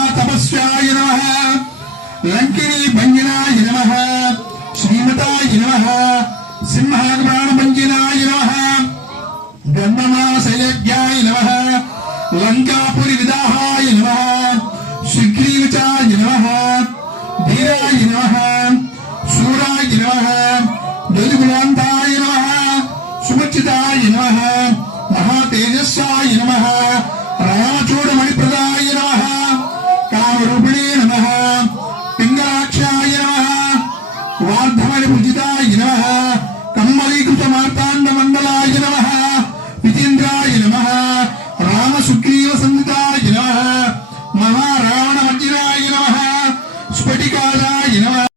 महातपस्याय नमः लंकिनी भंजनाय नमः श्रीमताय नमः सिंहाग्राणभंजनाय नमः ब्रह्ममासयज्ञाय नमः लंकापुरी विदाहाय नमः सुग्रीवचाय नमः धीराय नमः शूराय नमः दुर्गुणान्ताय नमः सुमच्चिताय नमः महातेजस्वाय नमः रामचूडमणिप्रदाय नमः कामरूपिणे नमः पिंगलाक्षाय नमः वार्धमणिपूजिताय नमः कम्मलीकृतमार्ताण्डमण्डलाय नमः वितीन्द्राय नमः